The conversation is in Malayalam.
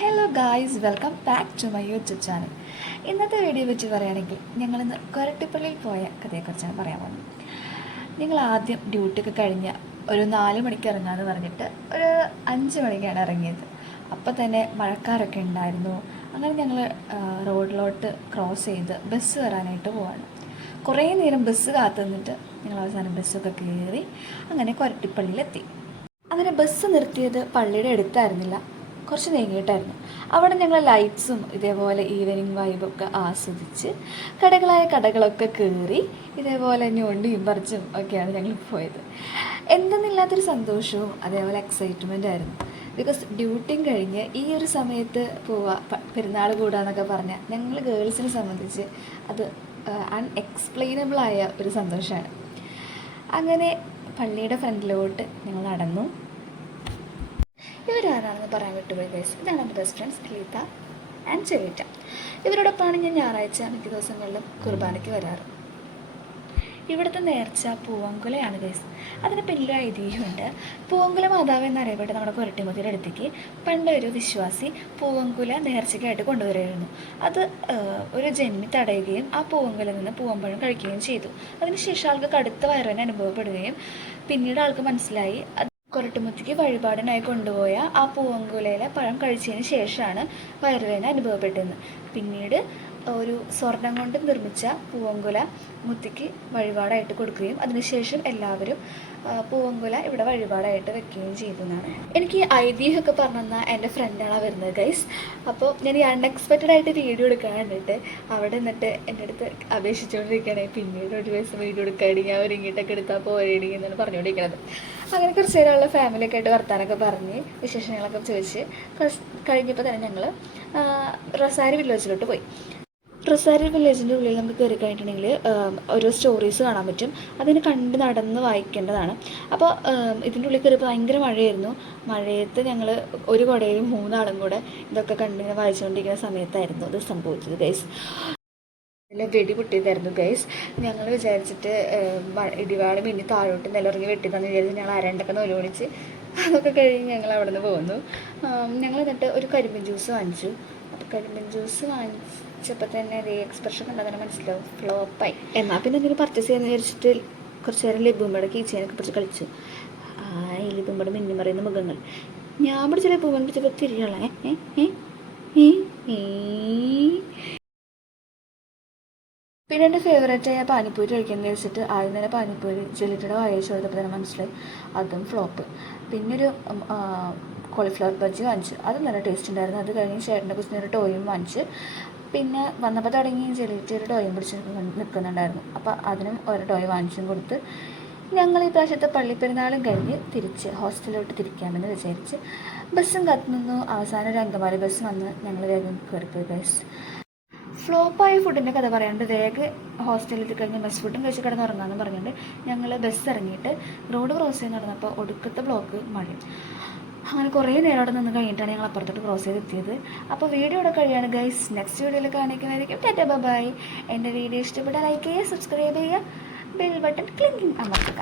Hello guys, welcome back to my YouTube channel. ഇന്നത്തെ വീഡിയോ വെച്ച് പറയുകയാണെങ്കിൽ ഞങ്ങളിന്ന് കൊരട്ടിപ്പള്ളിയിൽ പോയ കഥയെക്കുറിച്ചാണ് പറയാൻ പോകുന്നത്. ഞങ്ങൾ ആദ്യം ഡ്യൂട്ടിയൊക്കെ കഴിഞ്ഞ് ഒരു 4 മണിക്ക് ഇറങ്ങാമെന്ന് പറഞ്ഞിട്ട് ഒരു 5 മണിക്കാണ് ഇറങ്ങിയത്. അപ്പോൾ തന്നെ മഴക്കാരൊക്കെ ഉണ്ടായിരുന്നു. അങ്ങനെ ഞങ്ങൾ റോഡിലോട്ട് ക്രോസ് ചെയ്ത് ബസ് വരാനായിട്ട് പോവാണ്. കുറേ നേരം ബസ് കാത്തു നിന്നിട്ട് ഞങ്ങൾ അവസാനം ബസ്സൊക്കെ കയറി അങ്ങനെ കൊരട്ടിപ്പള്ളിയിലെത്തി. അങ്ങനെ ബസ് നിർത്തിയത് പള്ളിയുടെ അടുത്തായിരുന്നില്ല, കുറച്ച് നീങ്ങിയിട്ടായിരുന്നു. അവിടെ ഞങ്ങൾ ലൈറ്റ്സും ഇതേപോലെ ഈവനിങ് വൈബൊക്കെ ആസ്വദിച്ച് കടകളൊക്കെ കയറി ഇതേപോലെ ഞൊണ്ടിയും പറിച്ചും ഒക്കെയാണ് ഞങ്ങൾ പോയത്. എന്തെന്നില്ലാത്തൊരു സന്തോഷവും അതേപോലെ എക്സൈറ്റ്മെൻ്റ് ആയിരുന്നു. ബിക്കോസ് ഡ്യൂട്ടിയും കഴിഞ്ഞ് ഈ ഒരു സമയത്ത് പെരുന്നാൾ കൂടാന്നൊക്കെ പറഞ്ഞാൽ ഞങ്ങൾ ഗേൾസിനെ സംബന്ധിച്ച് അത് അൺഎക്സ്പ്ലെയിനബിളായ ഒരു സന്തോഷമാണ്. അങ്ങനെ പള്ളിയുടെ ഫ്രണ്ടിലോട്ട് ഞങ്ങൾ നടന്നു. ഇവരാരാണെന്ന് പറയാൻ വിട്ടുപോയി ഗൈസ്. ഇതാണ് എൻ്റെ ബെസ്റ്റ് ഫ്രണ്ട്സ് ലീത ആൻഡ് ചെവിറ്റ. ഇവരോടൊപ്പമാണ് ഞാൻ ഞായറാഴ്ച മിക്ക ദിവസങ്ങളിലും കുർബാനയ്ക്ക് വരാറ്. ഇവിടുത്തെ നേർച്ച പൂവങ്കുലയാണ് ഗൈസ്. അതിന് വലിയ ഐതിഹ്യമുണ്ട്. പൂവങ്കുല മാതാവ് എന്നറിയപ്പെട്ട് നമ്മുടെ കൊരട്ടിമുത്തിയുടെ അടുത്തേക്ക് പണ്ടൊരു വിശ്വാസി പൂവങ്കുല നേർച്ചയ്ക്കായിട്ട് കൊണ്ടുവരുമായിരുന്നു. അത് ഒരു ജന്മി തടയുകയും ആ പൂവങ്കുലയിൽ നിന്ന് പൂവമ്പഴം കഴിക്കുകയും ചെയ്തു. അതിനുശേഷം ആൾക്ക് കടുത്ത വയറുവേദന അനുഭവപ്പെടുകയും പിന്നീട് ആൾക്ക് മനസ്സിലായി കൊരട്ടിമുത്തിക്ക് വഴിപാടിനായി കൊണ്ടുപോയ ആ പൂവങ്കുലയിലെ പഴം കഴിച്ചതിന് ശേഷമാണ് വയറുവേദന അനുഭവപ്പെട്ടതെന്ന്. പിന്നീട് ഒരു സ്വർണം കൊണ്ട് നിർമ്മിച്ച പൂവങ്കുല മുത്തിക്ക് വഴിപാടായിട്ട് കൊടുക്കുകയും അതിനുശേഷം എല്ലാവരും പൂവങ്കുല ഇവിടെ വഴിപാടായിട്ട് വെക്കുകയും ചെയ്തു എന്നാണ്. എനിക്ക് ഐതിഹ്യമൊക്കെ പറഞ്ഞ എൻ്റെ ഫ്രണ്ടാണ് വരുന്നത് ഗൈസ്. അപ്പോൾ ഞാൻ ഈ അൺഎക്സ്പെക്റ്റഡ് ആയിട്ട് വീഡിയോ എടുക്കാൻ കണ്ടിട്ട് അവിടെ നിന്നിട്ട് എൻ്റെ അടുത്ത് അപേക്ഷിച്ചുകൊണ്ടിരിക്കുകയാണ്, പിന്നീട് ഒരു ദിവസം വീഡിയോ എടുക്കാണെങ്കിൽ അവർ ഇങ്ങോട്ടൊക്കെ എടുത്താൽ പോരേടി എന്നാണ് പറഞ്ഞുകൊണ്ടിരിക്കുന്നത്. അങ്ങനെ കുറച്ച് നേരമുള്ള ഫാമിലിയൊക്കെ ആയിട്ട് വർത്താനൊക്കെ പറഞ്ഞ് വിശേഷങ്ങളൊക്കെ ചോദിച്ച് കഴിഞ്ഞപ്പോൾ തന്നെ ഞങ്ങൾ റൊസാരി വില്ലേജിലോട്ട് പോയി. റൊസാരി വില്ലേജിൻ്റെ ഉള്ളിൽ നമുക്ക് കയറി കഴിഞ്ഞിട്ടുണ്ടെങ്കിൽ ഓരോ സ്റ്റോറീസ് കാണാൻ പറ്റും. അതിന് കണ്ട് നടന്ന് വായിക്കേണ്ടതാണ്. അപ്പോൾ ഇതിൻ്റെ ഉള്ളിൽ കയറിയപ്പോൾ ഭയങ്കര മഴയായിരുന്നു. മഴയത്ത് ഞങ്ങൾ ഒരു കുടയിലും 3 ആളും കൂടെ ഇതൊക്കെ കണ്ടിങ്ങനെ വായിച്ചുകൊണ്ടിരിക്കുന്ന സമയത്തായിരുന്നു ഇത് സംഭവിച്ചത് ഗൈസ്. നല്ല വെടി പൊട്ടിയതായിരുന്നു ഗൈസ്. ഞങ്ങൾ വിചാരിച്ചിട്ട് ഇടിവാട് മിന്നി താഴോട്ട് നിലയിറങ്ങി വെട്ടിത്താന്ന് വിചാരിച്ച് ഞങ്ങൾ അരണ്ടൊക്കെ നൊലോണിച്ച് അതൊക്കെ കഴിഞ്ഞ് ഞങ്ങൾ അവിടെ നിന്ന് പോകുന്നു. ഞങ്ങൾ എന്നിട്ട് ഒരു കരിമ്പിൻ ജ്യൂസ് വാങ്ങിച്ചു. അപ്പോൾ കരിമ്പിൻ ജ്യൂസ് വാങ്ങിച്ചപ്പോൾ തന്നെ അതേ എക്സ്പ്രഷൻ കണ്ടാൽ തന്നെ മനസ്സിലാവും ഫ്ലോപ്പായി. എന്നാൽ പിന്നെ എന്തെങ്കിലും പർച്ചേസ് ചെയ്യാന്ന് വിചാരിച്ചിട്ട് കുറച്ച് നേരം ലിബുമ്പയുടെ കീച്ചേനൊക്കെ പിടിച്ച് കളിച്ചു. ഈ ലിബുമ്പയുടെ മിന്നി പറയുന്ന മുഖങ്ങൾ ഞാൻ പിടിച്ച ലിബുമ്പൻ പിടിച്ചപ്പോൾ തിരികളെ പിന്നെ എൻ്റെ ഫേവറേറ്റായ പാനിപ്പൂരി കഴിക്കാമെന്ന് വെച്ചിട്ട് ആദ്യം തന്നെ പാനിപ്പൂരി ജെലിറ്റയുടെ വായിച്ചു കൊടുത്തപ്പോൾ തന്നെ മനസ്സിലായി അതും ഫ്ലോപ്പ്. പിന്നെ ഒരു കോളിഫ്ലവർ ബജ്ജി വാങ്ങിച്ചു, അതും നല്ല ടേസ്റ്റ് ഉണ്ടായിരുന്നു. അത് കഴിഞ്ഞ് ചേട്ടൻ്റെ കുറിച്ച് ഒരു ടോയും വാങ്ങിച്ച്. പിന്നെ വന്നപ്പോൾ തുടങ്ങി ജെലിറ്റി ഒരു ടോയും പിടിച്ച് നിൽക്കുന്നുണ്ടായിരുന്നു. അപ്പോൾ അതിനും ഒരു ടോയ് വാങ്ങിച്ചും കൊടുത്ത് ഞങ്ങൾ ഈ പ്രാവശ്യത്തെ പള്ളിപ്പെരുന്നാളും കഴിഞ്ഞ് തിരിച്ച് ഹോസ്റ്റലിലോട്ട് തിരിക്കാമെന്ന് വിചാരിച്ച് ബസ്സും കത്തുനിന്നു. അവസാനം ഒരു അങ്കമാലി ബസ് വന്ന് ഞങ്ങൾ വേഗം കയറിപ്പോയി ബസ്. ഫ്ലോപ്പായ ഫുഡിൻ്റെ കഥ പറയാണ്ട് വേഗം ഹോസ്റ്റലിൽ കഴിഞ്ഞ് ബസ് ഫുഡും കഴിച്ച് കിടന്നുറങ്ങാമെന്ന് പറഞ്ഞുകൊണ്ട് ഞങ്ങൾ ബസ് ഇറങ്ങിയിട്ട് റോഡ് ക്രോസ് ചെയ്ത് നടന്നപ്പോൾ ഒടുക്കത്തെ ബ്ലോക്ക് മഴയും. അങ്ങനെ കുറേ നേരം അവിടെ നിന്ന് കഴിഞ്ഞിട്ടാണ് ഞങ്ങൾ അപ്പുറത്തോട്ട് ക്രോസ് ചെയ്തെത്തിയത്. അപ്പോൾ വീഡിയോ ഇവിടെ കഴിയാണ് ഗൈസ്. നെക്സ്റ്റ് വീഡിയോയിൽ കാണിക്കുന്നതായിരിക്കും. Tata bye. എൻ്റെ വീഡിയോ ഇഷ്ടപ്പെട്ടാൽ ലൈക്ക് ചെയ്യുക, സബ്സ്ക്രൈബ് ചെയ്യുക, ബെൽ ബട്ടൺ ക്ലിക്കിംഗ് അമർത്തുക.